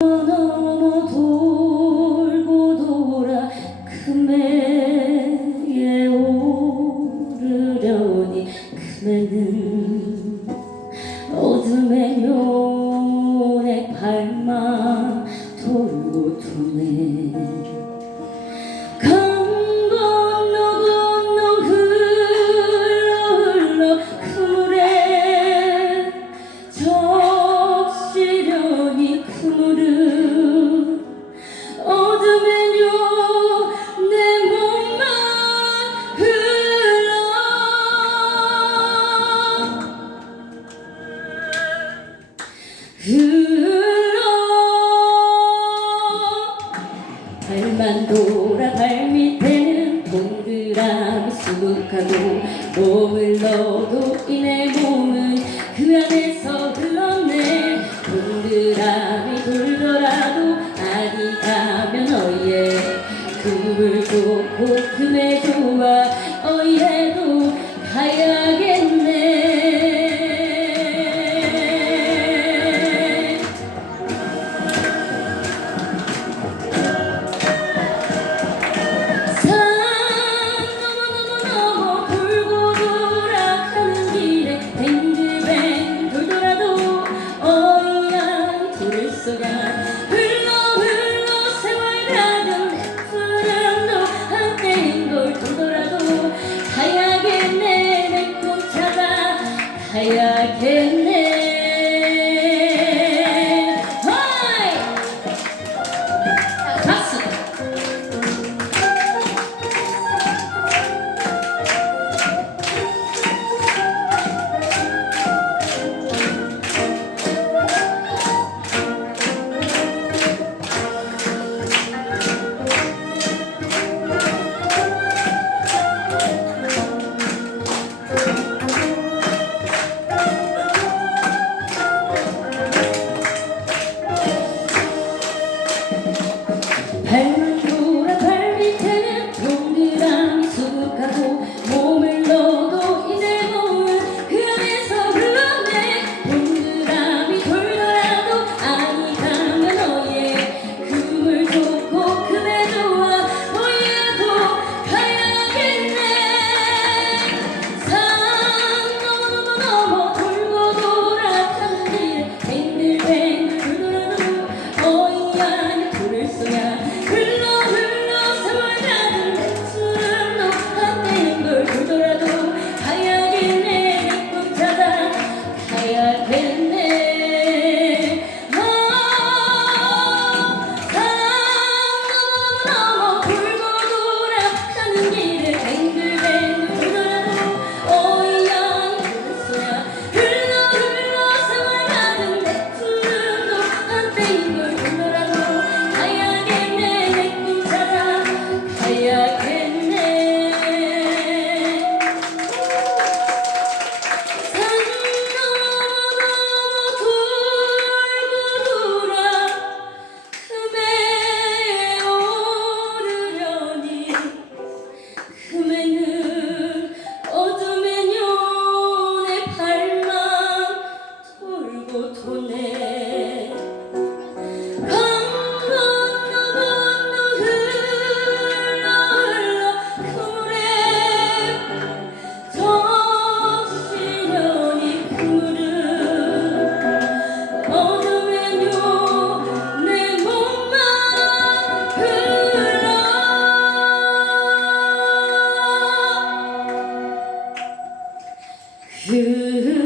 넘어 돌고 돌아 금해에 오르려니 금해는 어둠의 묘에 발만 돌고 도네 강 건너 건너 흘러 흘러 그물에 적시려니 그물은 어둠의 묘 내 몸만 흘러 발만 돌아 발밑에는 동그라미 수북하고 몸을 넣어도 이내 몸은 그 안에서 흘렀네 동그라미 돌더라도 아니 가면 어예 금을 좋고 금에 좋아 어예도 가야겠네 흘러 흘러 세월 가던 내 푸른도 한때인 걸 보더라도 가야겠네 내 꿈 찾아 가야겠네 하이 박수 발만 돌아 발밑에는 동그라미 수북하고 몸을 넣어도 이내 몸은 그 안에서 흘러내 동그라미 돌더라도 아니 가면 어예 금을 좋고 금에 좋아 어예도 가야겠네 산 넘어 넘어 돌고 돌아 가는 길에 뱅글뱅글 돌더라도 어이야 돌을 쏘야 흘러 흘러 세월 가는 내 푸른 너 한때인 걸 돌더라도 가야겠네 내 꿈 찾아 가야겠네 산 넘어 돌고 돌아 가는 길에 뱅글뱅글 돌더라도 어이야 돌을 쏘야 흘러 흘러 세월 가는 내 푸른 너 한때인 걸 돌더라도 가야겠네 내 꿈 찾아 가야겠네 산 넘어 돌고 돌아 금에 오르려니 금에는 어둠의 뇨내 발만 돌고 도네 강 건너 건너 흘러 흘러 그물에 적시려니 그물은 어둠의 묘 내 몸만 흘러